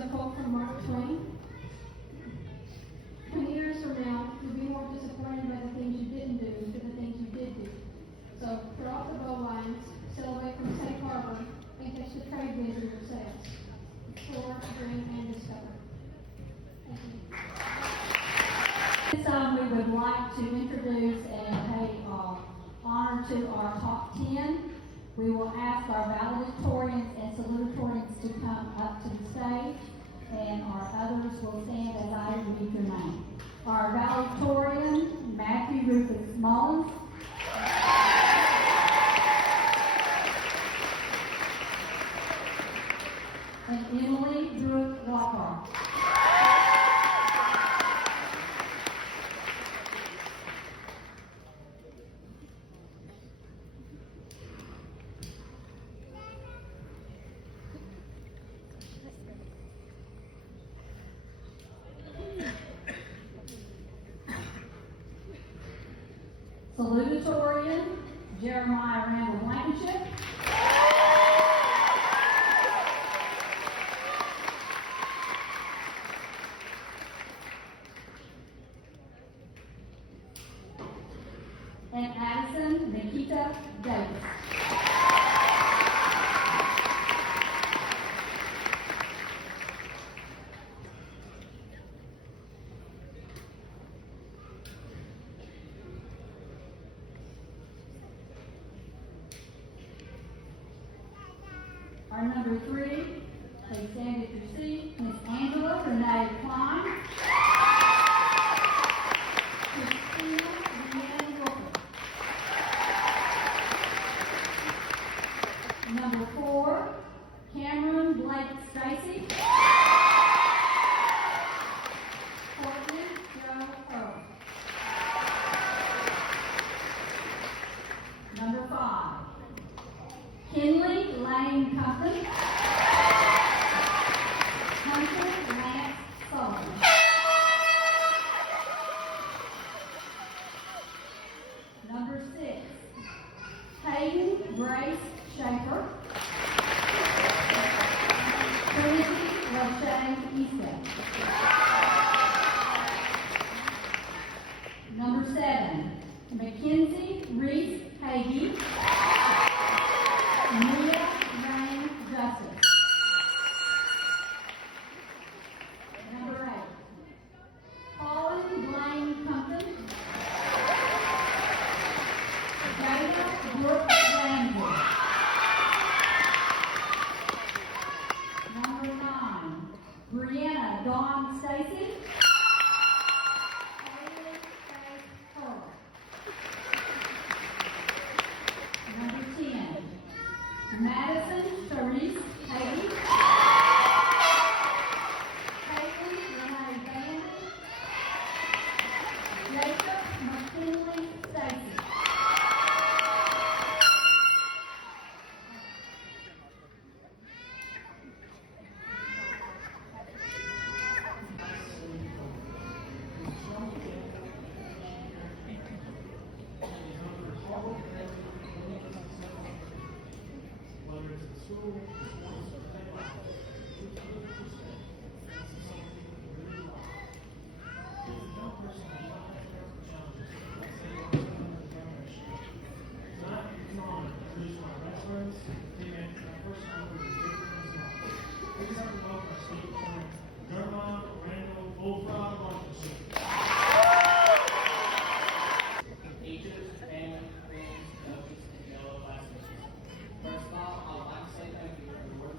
a quote from Mark Twain. 20 years from now, you'll be more disappointed by the things you didn't do than the things you did do. So throw off the bow lines, sail away from safe harbor, and catch the trade winds in your sails. Explore, dream, and discover. Thank you. This time we would like to introduce and pay honor to our top 10. We will ask our valedictorians and salutatorians to come up to the stage, and our others will stand as I read your name. Our valedictorian, Matthew Rufus Mullins. And Emily Brooke Lockhart. Salutatorian, Jeremiah Randall Blankenship. And Addison Nikita Davis. Our number 3, please stand at your seat, Miss Angela Renee Klein. Christina Leanne Wilker. Number 4, Cameron Blake Stacy. Courtney Joe Earl. Number 5, Kinley Lane Compton. Hunter Lance Sullivan. Number 6, Hayden Grace Schaefer. Trinity Lachey Easton. Number 7, Mackenzie Reese Hagee. Mia Rain Justice. Number 8, Colin Blaine Compton. Jada Brooke Ramsey. Number 9, Brianna Dawn Stacy. Haley Faith Hurley. Number 10, Madison Therese Haley. Haley Renee Bailey. Jacob McKinley Stacy. Whether it's in school, sports, or playground, it's a good percent. That's something people really like. If a young person does not have physical challenges, let's say they're in the generation, tonight you want to introduce my best friends, teammates, and my first time with the big friends in life. Please have to welcome our state corner, Jeremiah Randall Bullfrog Blankenship. Teachers, family, friends, coaches, and fellow classmates. First of all, I would like to say thank you for the work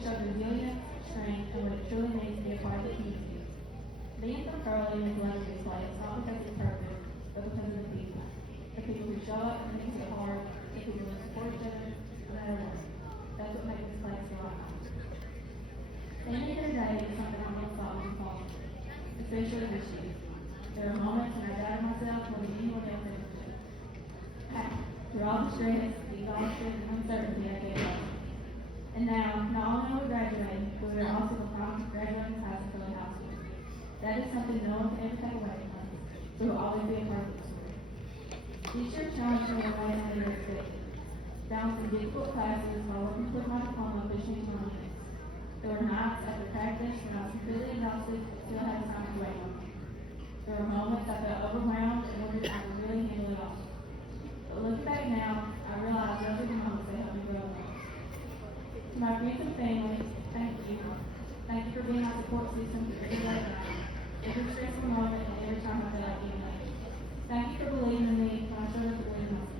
showed resilience, strength, and what it truly means to be a part of the community. Being from Hurley means loving this place, not because it's perfect, but because of the people. The people who show up and make it hard, the people who support each other, no matter what. That's what makes this place feel like home. Standing here today is something I once thought was impossible, especially this year. There are moments when I doubt myself more than anyone else ever did. Through all the stress, the exhaustion, and uncertainty, I gave up. And now, not only are we graduating, but we are also the promise of graduating class of Hurley High School. That is something no one can ever take away from us, so we'll always be a part of the story. This year challenged me in ways I never expected. Balancing difficult classes while working to put my diploma pushing to my limits. There were nights after practice when I was completely exhausted but still had time to wait on me. There were moments I felt overwhelmed and wondered if I could really handle it all. But looking back now, I realize those are the moments that helped me grow the most. To my friends and family, thank you. Thank you for being my support system through every late night, every stressful moment, and every time I felt like giving up. Thank you for believing in me when I struggled to believe in myself.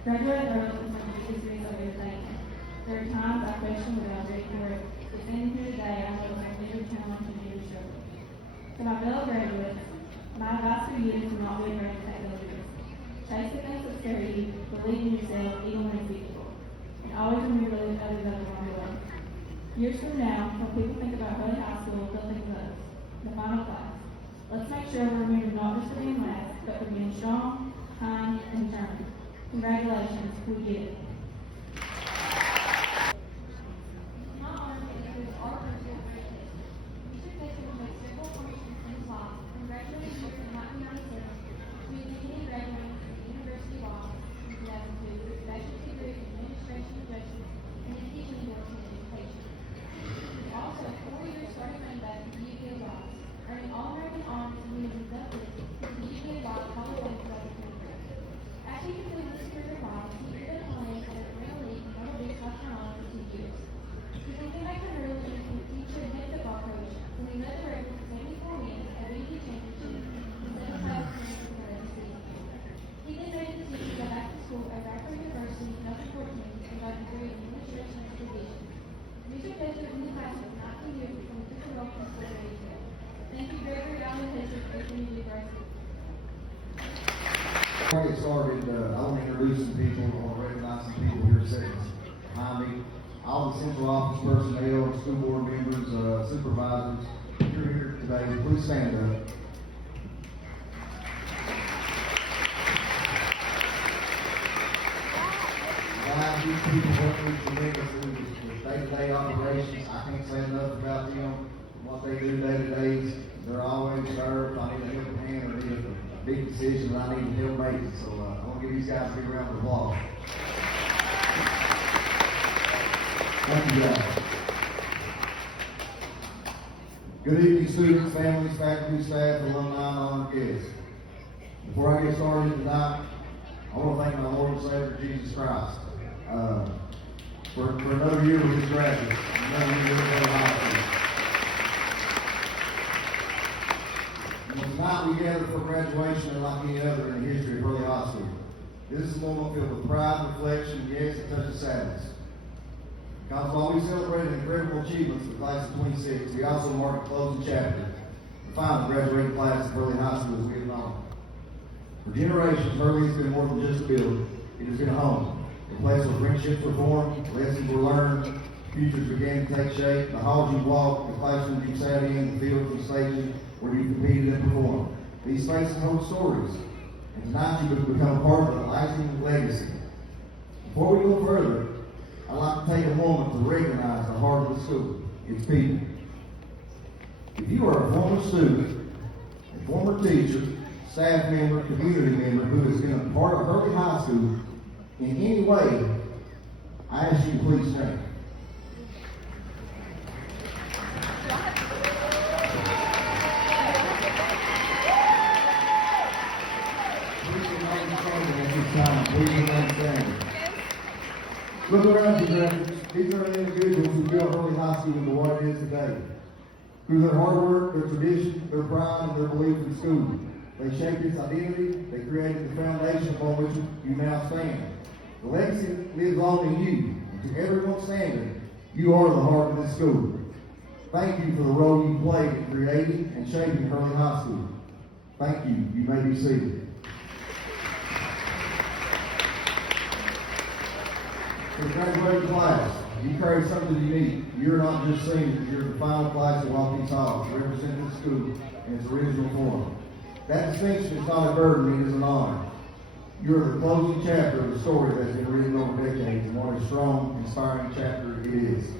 Graduating early was my biggest reason of everything. There are times I question whether I'm ready for it, but standing here today, I know it's my bigger challenge and bigger struggle. To my fellow graduates, my advice for you is to not be afraid to take those risks. Chase the things that scare you, believe in yourself even when it's difficult, and always remember to lift others up along the way. Years from now, when people think about Hurley High School, they'll think of us, the final class. Let's make sure we remember not just for being last, but for being strong, kind, and determined. Congratulations, we did it. Not honored to introduce our principal grade test. Mr. Taylor will make several accomplishments in his life, from graduating here in 1997 to attending and graduating from the University of Iowa in 2002 with a bachelor's degree in administration and justice and a teaching endorsement in education. He is also a 4-year starting running back at the UP of Iowa, earning All-American honors and being inducted into the UP of Iowa Hall of Fame 2023. After he completed his career in Iowa, he ended up playing at the Arena League in Myrtle Beach, South Carolina for 2 years. He then came back to Hurley and became a teacher and head football coach, and he led the Ravens to 74 wins at the BT Championship and 7 playoff appearances in the regular season. He then made a decision to go back to school at Radford University in 2014 and got a degree in administration and supervision. Mr. Taylor was in the classroom for 19 years before he took the role from school at age 12. Thank you, Gregory Allen Taylor, for everything you do for our school. Before I get started, I want to introduce some people. I want to recognize some people here sitting behind me. All the central office personnel, school board members, supervisors, if you're here today, please stand up. Guys, these people work tremendously with day-to-day operations. I can't say enough about them, what they do day-to-day. They're always served. I need a helping hand or need a big decision that I need to help make it. So I want to give these guys a big round of applause. Thank you guys. Good evening, students, families, faculty, staff, alumni, and honored guests. Before I get started tonight, I want to thank my Lord and Savior Jesus Christ for another year with his graduates, another year with Hurley High School. Tonight we gather for graduation unlike any other in the history of Hurley High School. This is a moment filled with pride, reflection, and yes, a touch of sadness. Because while we celebrated incredible achievements for the class of 26, we also marked the closing chapter, the final graduating class of Hurley High School as we have known. For generations, Hurley has been more than just a building. It has been a home, a place where friendships were formed, lessons were learned, futures began to take shape, the halls you walked, the classrooms you sat in, the fields and stages where you competed and performed. These spaces hold stories, and tonight you have become a part of a lasting legacy. Before we go further, I'd like to take a moment to recognize the heart of the school, its people. If you are a former student, a former teacher, staff member, community member who has been a part of Hurley High School in any way, I ask you to please stand. Look around you, graduates. These are the individuals who built Hurley High School into what it is today. Through their hard work, their tradition, their pride, and their belief in school, they shaped its identity, they created the foundation upon which you now stand. The legacy lives on in you, and And to everyone standing, you are the heart of this school. Thank you for the role you played in creating and shaping Hurley High School. Thank you. You may be seated. To the graduating class, you carry something unique. You're not just seniors, you're the final class to walk these halls, representing the school in its original form. That distinction is not a burden, it is an honor. You're the closing chapter of the story that's been written over decades, and what a strong, inspiring chapter it is.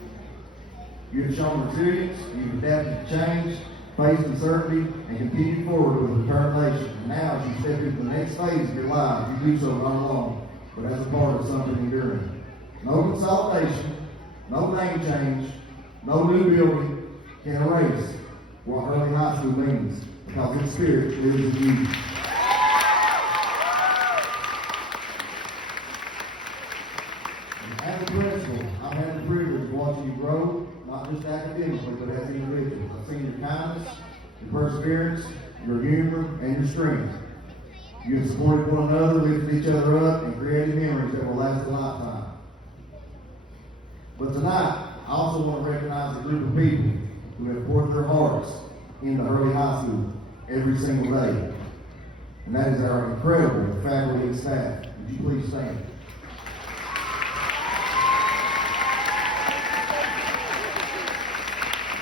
You have shown resilience, you've adapted to change, faced uncertainty, and continued forward with determination. And now, as you step into the next phase of your life, you do so not alone, but as a part of something enduring. No consolidation, no name change, no new building can erase what Hurley High School means, because its spirit lives in you. As a principal, I've had the privilege of watching you grow, not just academically, but as individuals. I've seen your kindness, your perseverance, your humor, and your strength. You have supported one another, lifted each other up, and created memories that will last a lifetime. But tonight, I also want to recognize a group of people who have poured their hearts into Hurley High School every single day. And that is our incredible faculty and staff. Would you please stand?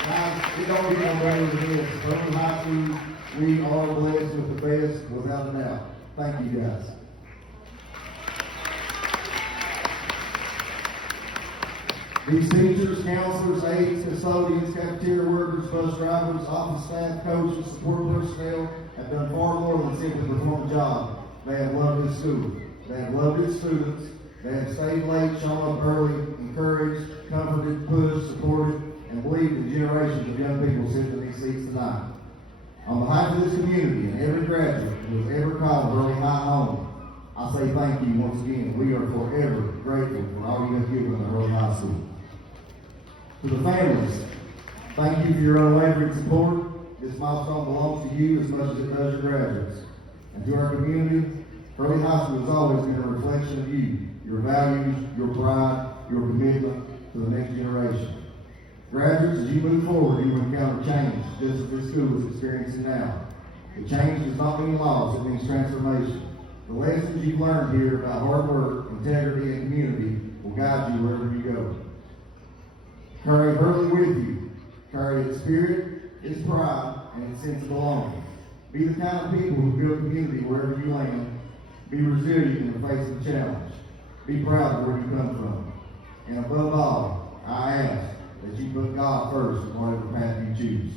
Guys, it don't get no better than this. Hurley High School, we are blessed with the best, without a doubt. Thank you, guys. These teachers, counselors, aides, custodians, cafeteria workers, bus drivers, office staff, coaches, support personnel have done far more than simply perform a job. They have loved this school. They have loved its students. They have stayed late, shown up early, encouraged, comforted, pushed, supported, and believed in generations of young people sitting in these seats tonight. On behalf of this community and every graduate who has ever called Hurley High home, I say thank you once again. We are forever grateful for all you have given to Hurley High School. To the families, thank you for your unwavering support. This milestone belongs to you as much as it does your graduates. And to our community, Hurley High School has always been a reflection of you, your values, your pride, your commitment to the next generation. Graduates, as you move forward, you will encounter change, just as this school is experiencing now. The change does not mean loss, it means transformation. The lessons you've learned here about hard work, integrity, and community will guide you wherever you go. Carry Hurley with you. Carry its spirit, its pride, and its sense of belonging. Be the kind of people who build community wherever you land. Be resilient in the face of the challenge. Be proud of where you come from. And above all, I ask that you put God first in whatever path you choose.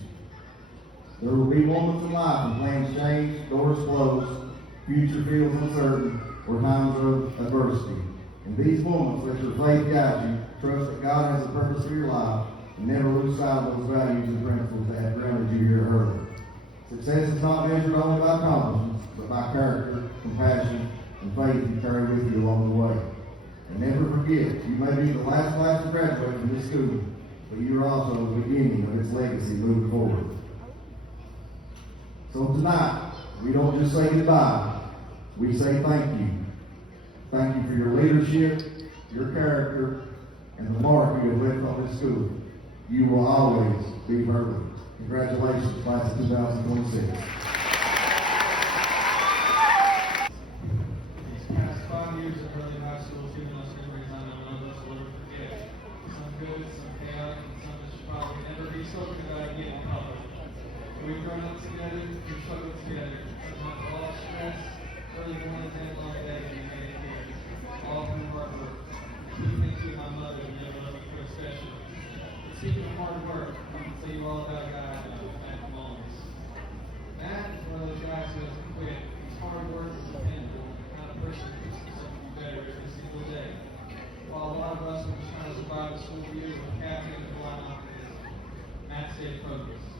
There will be moments in life when plans change, doors close, future feels uncertain, or times of adversity. In these moments, let your faith guide you. Trust that God has a purpose for your life, and never lose sight of those values and principles that have grounded you here at Hurley. Success is not measured only by accomplishments, but by character, compassion, and faith you carry with you along the way. And never forget, you may be the last class to graduate from this school, but you are also the beginning of its legacy moving forward. So tonight, we don't just say goodbye, we say thank you. Thank you for your leadership, your character, and the mark you have left on this school. You will always be Hurley. Congratulations, class of 2026. These past 5 years at Hurley High School have given us memories I know none of us will ever forget. Some good, some chaotic, and some that should probably never be spoken about again in public. We've grown up together, we've struggled together. Sometimes all stress, early mornings and long days, we made it here. All through hard work. You think to my mother, who never loved me for especially. Speaking of hard work, I'm going to tell you all about a guy I know, Matt Mullins. Matt is one of those guys who doesn't quit. He's hard work and dependable, the kind of person who puts himself better every single day. While a lot of us are just trying to survive the school year with caffeine and blind optimism, Matt stayed focused.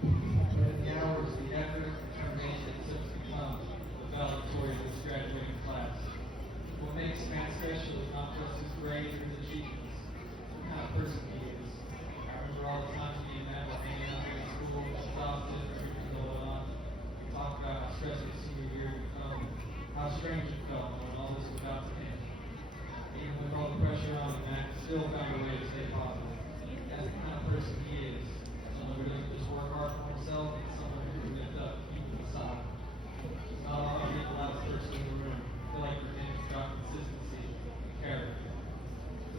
But in the hours, the effort, determination, and such become the valedictorian of this graduating class. What makes Matt special is not just his grades or his achievements, it's what kind of person he is. I remember all the times me and Matt were hanging out here in school, jobs different going on. We talked about how stressful the senior year would become, how strange it felt when all this was about to end. Even with all the pressure on him, Matt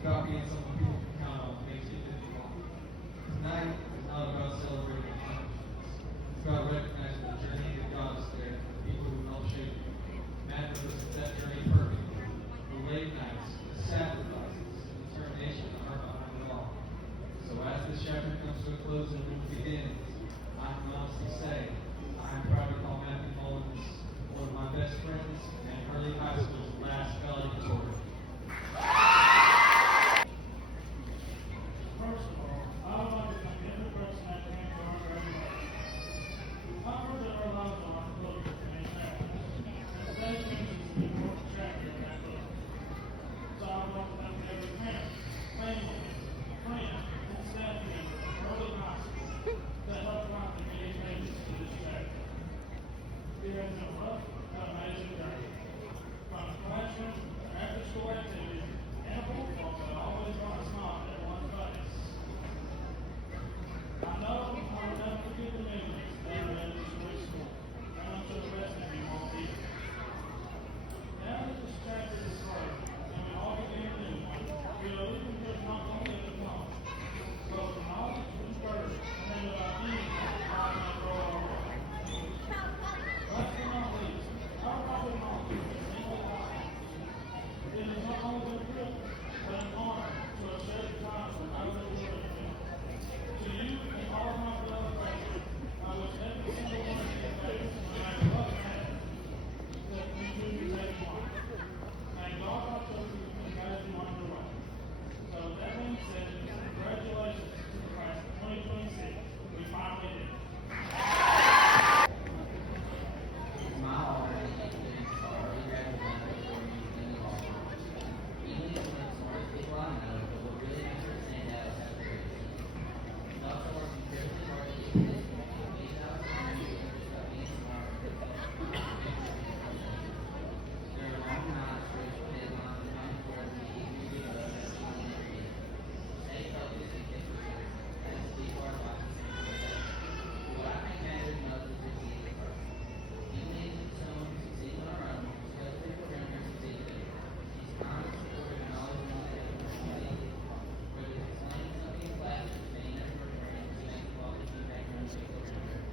about being someone people can count on, makes you difficult. Tonight is not about celebrating accomplishments. It's about recognizing the journey that got us there, the people who helped shape it. Matt knows that journey perfectly. The late nights, the sacrifices, the determination that are behind it all. So as this chapter comes to a close and it begins, I can honestly say I am proud to call Matthew Mullins one of my best friends and Hurley High School's last valedictorian. First of all, I would like to thank every person that came to our graduation. I've heard that our lives are unfulfilled and sad, and today seems to be more attractive than that look. So I would like to thank every parent, family, friend, and staff member of Hurley High School that helped write the many pages to this chapter. It has been a rough but amazing journey. From the classroom to after-school activities and a bullfrog that always brought a smile to everyone's face. I know I will never forget the memories that I made at this great school, and I'm sure the rest of you won't either. Now that this chapter is closed, and we all begin a new one, we are looking for not only at the past, but the knowledge and word, and about anything God might grow our way. Last but not least, our Bible knowledge is simply awesome. It is not only a privilege, but an honor to have shared the time with our little children. To you and all of my beloved friends, I wish every single one of you days, no matter what matters, that you do take one. May God help us and guide you on your way. So with that being said, congratulations to the class of 2026. We finally did it. It's my honor to introduce our early graduate valedictorian in the law. Even if one of the smartest people I know, but what really makes her stand out is her courage. Dr. works incredibly hard to get to this point. He's out of time to just about being smart or good. There are long nights, stressful deadlines, and times where it's easy to give up and see the never get. Stay focused and get prepared. That's the key to our life and success. What I think matters most is that we get it first. Even if it's someone who succeeds on our own, because people around here succeed too. She's kind, supportive, and always wants to help her community. Whether it's explaining something in class or staying there for her friends, she makes a positive impact on the people around her.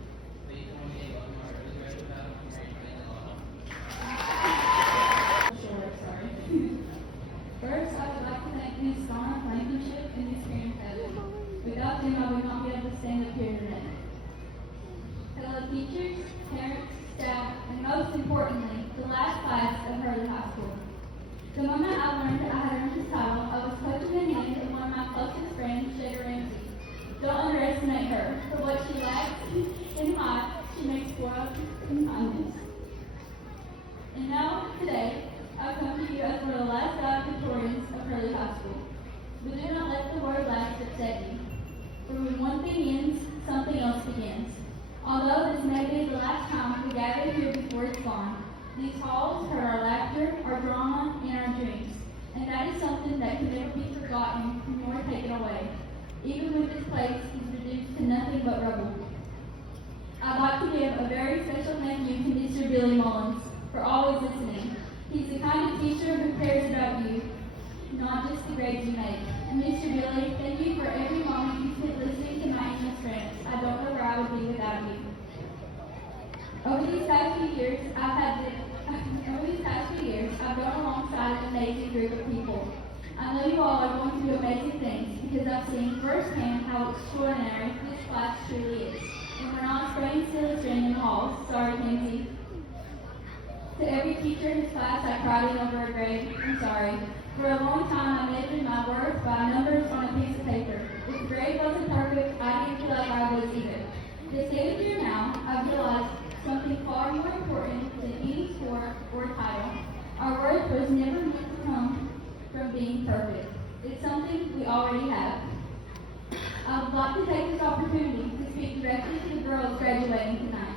Please join me in welcoming our early graduate valedictorian in the law. First, I would like to thank Ms. Donna Blankenship and Ms. Karen Taylor. Without them, I would not be able to stand up here today. Fellow teachers, parents, staff, and most importantly, the last class of Hurley High School. The moment I learned that I had earned this title, I was touched in the hand of one of my closest friends, Jada Ramsey. Don't underestimate her. For what she lacks in height, she makes for us in kindness. And now, today, I've come to you as one of the last valedictorians of Hurley High School. But do not let the word last upset you. For when one thing ends, something else begins. Although this may be the last time we gather here before it's gone, these halls heard our laughter, our drama, and our dreams. And that is something that can never be forgotten nor taken away, even when this place is reduced to nothing but rubble. I'd like to give a very special thank you to Mr. Billy Mullins for always listening. He's the kind of teacher who cares about you, not just the grades you make. And Mr. Billy, thank you for every moment you spent listening to my English rants. I don't know where I would be without you. Over these past few years, I've gone alongside an amazing group of people. I know you all are going to do amazing things because I've seen firsthand how extraordinary this class truly is. And we're not spraying silly in the halls. Sorry, Kenzie. To every teacher in this class, I cried in over a grade. I'm sorry. For a long time, I measured my worth by numbers on a piece of paper. If the grade wasn't perfect, I didn't feel like I was either. This day here now, I've realized something far more important than any score or title. Our worth was never meant to come from being perfect. It's something we already have. I would like to take this opportunity to speak directly to the girls graduating tonight.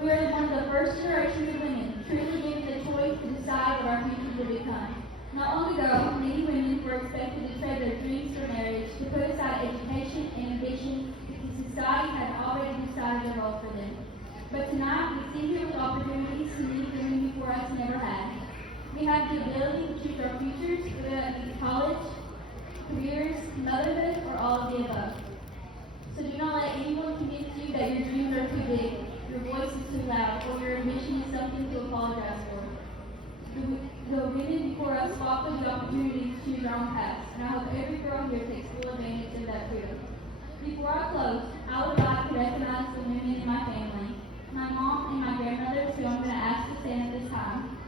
We are one of the first generations of women truly given the choice to decide what our future will become. Not long ago, many women were expected to trade their dreams for marriage, to put aside education and ambition because society had already decided the role for them. But tonight, we sit here with opportunities many women before us never had. We have the ability to choose our futures, whether that be college, motherhood, or all of the above. So do not let anyone convince you that your dreams are too big, your voice is too loud, or your ambition is something to apologize for. The women before us fought for the opportunity to choose our own paths, and I hope every girl here takes full advantage of that freedom. Before I close, I would like to recognize the women in my family, my mom and my grandmothers, who I'm going to ask to stand at this time.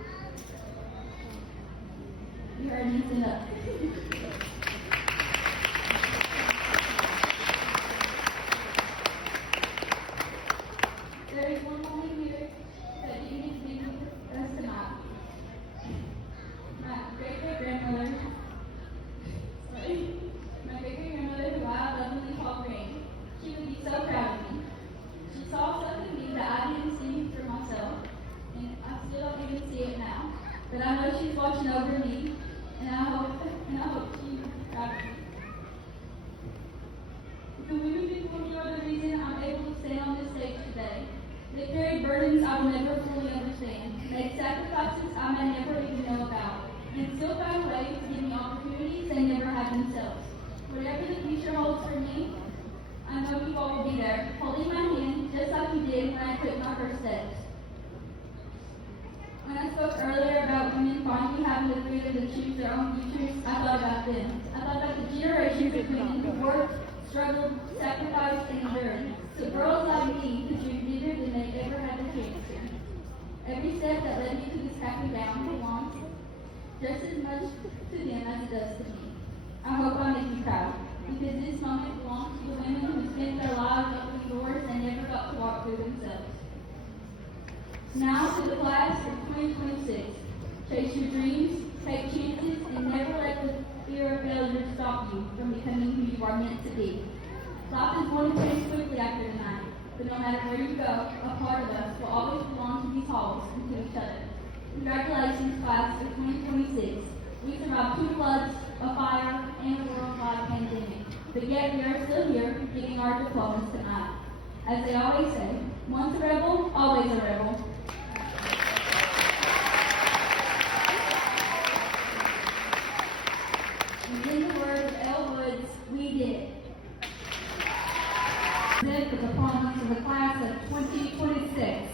You heard me stand up. There is one woman here that you need to be with us tonight. My great-great-grandmother, who I lovingly call Granny. She would be so proud of me. She saw something in me that I didn't see for myself, and I still don't even see it now. But I know she's watching over me, and I hope she's proud of me. The women before me are the reason I'm able to stand on this stage today. They carry burdens I will never fully understand, make sacrifices I may never even know about, and still find ways to give me opportunities they never had themselves. Whatever the future holds for me, I know you all will be there, holding my hand just like you did when I took my first steps. When I spoke earlier about women finally having the freedom to choose their own futures, I thought about them. I thought about the generations of women who worked, struggled, sacrificed, and endured, so girls like me could dream bigger than they ever had the chance to. Every step that led me to this happy down belongs just as much to them as it does to me. I hope I make you proud, because this moment belongs to the women who spent their lives opening doors and never got to walk through themselves. Now to the class of 2026, chase your dreams, take chances, and never let the fear of failure stop you from becoming who you are meant to be. Life is going to change quickly after tonight, but no matter where you go, a part of us will always belong to these halls and to each other. Congratulations, class of 2026. We survived 2 floods, a fire, and a worldwide pandemic, but yet we are still here getting our diplomas tonight. As they always say, once a rebel, always a rebel. And in the words of Elle Woods, we did it. Present the diplomas to the class of 2026.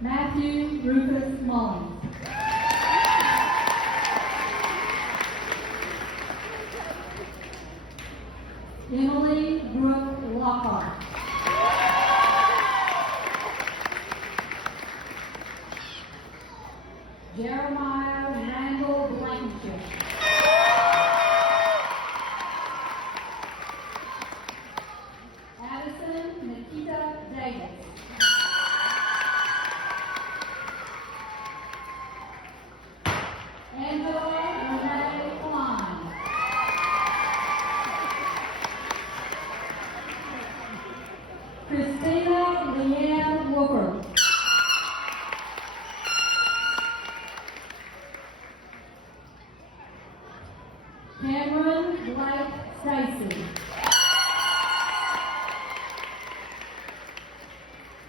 Matthew Rufus Mullins. Emily Brooke Lockhart. Jeremiah Randall Blankenship. Addison Nikita Davis. Angela Renee Klein. Christina Leanne Wooper. Cameron Blake Stacy.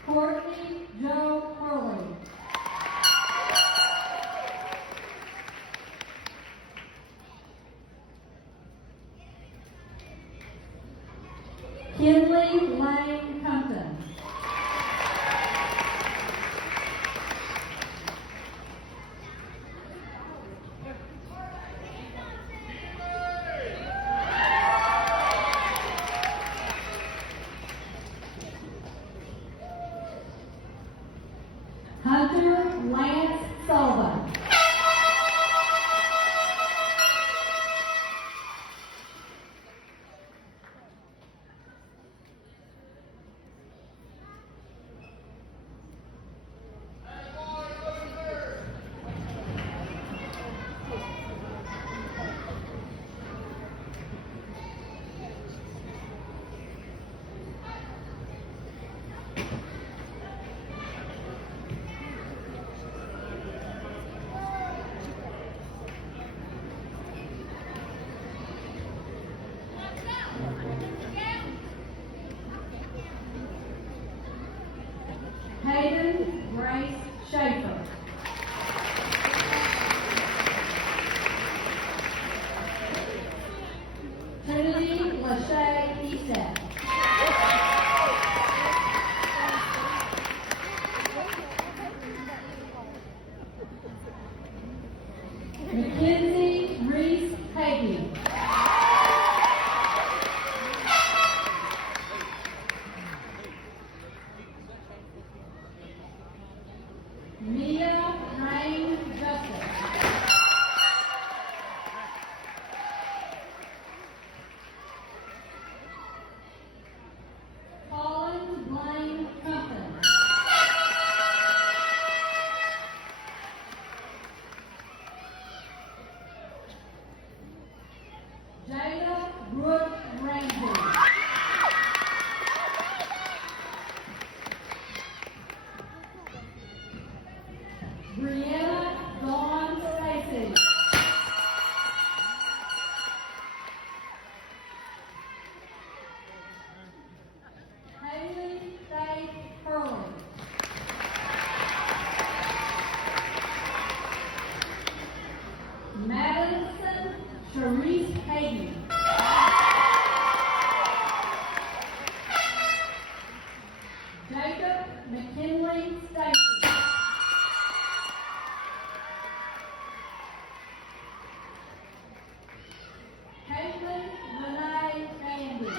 Courtney Joe Hurley. Kinley Lane Compton. Brianna Dawn Stacy. Haley Faith Hurley. Madison Sharice Hayden. Jacob McKinley Stacy. Caitlin Renee Andy.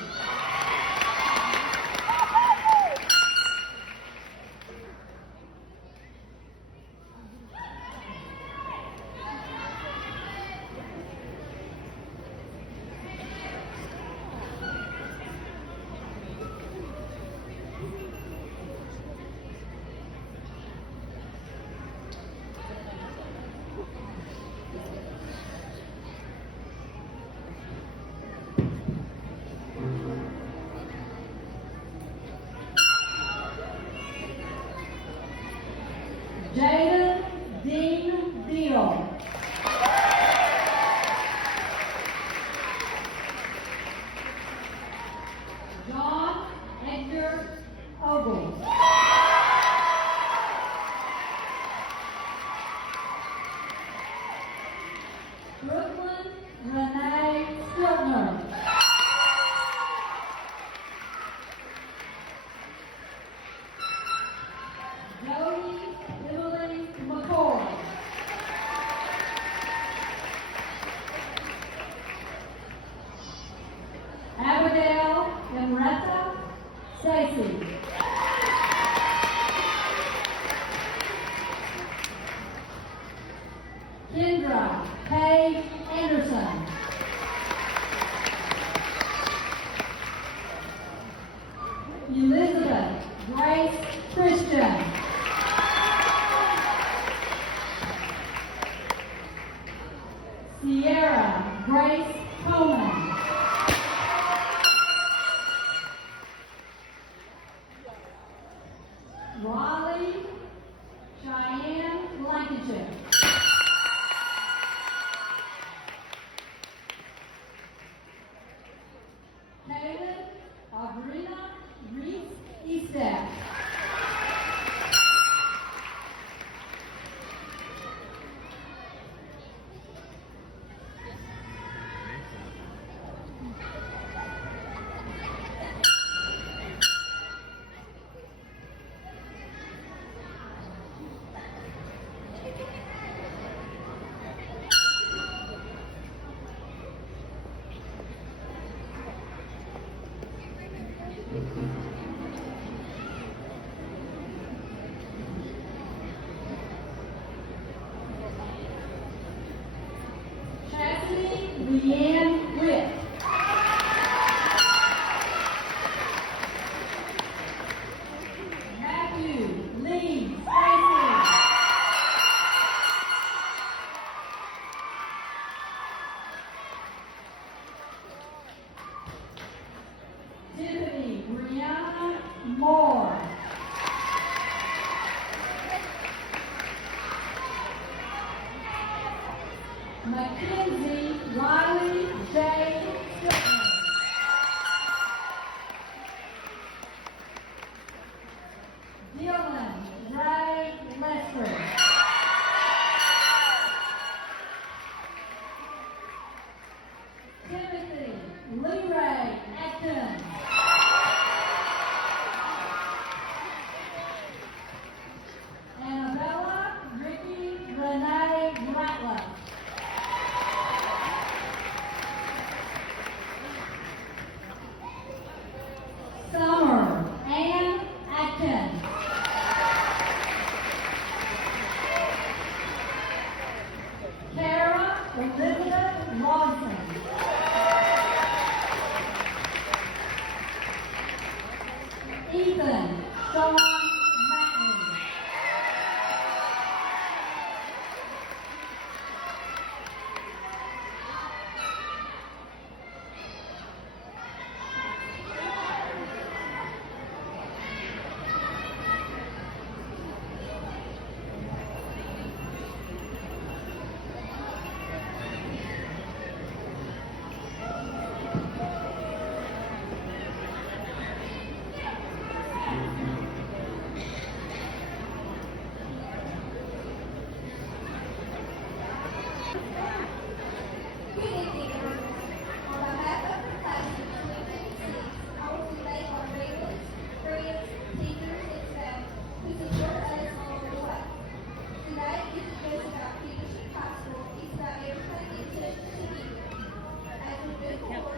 Jaden Dean Deal. John Edgar Ogle. Brooklyn Renee Stiltner. Jody Emily McCoy. Abigail Emretta Stacy. Kendra Paige Anderson. Elizabeth Grace Christian. Sierra Grace Coleman. Raleigh Cheyenne Blankenship. Kaylin Audrina Reese Eastep. Chastity Leanne Witt. Matthew Lee Stacy. Tiffany Brianna Moore. Mackenzie Riley J. Stiltner. Dylan Ray Lester. Timothy Leray Acton. Annabella Ricky Renee Ratliff. Summer Ann Atkins. Kara Elizabeth Lawson. Ethan Sean Matley. Yep.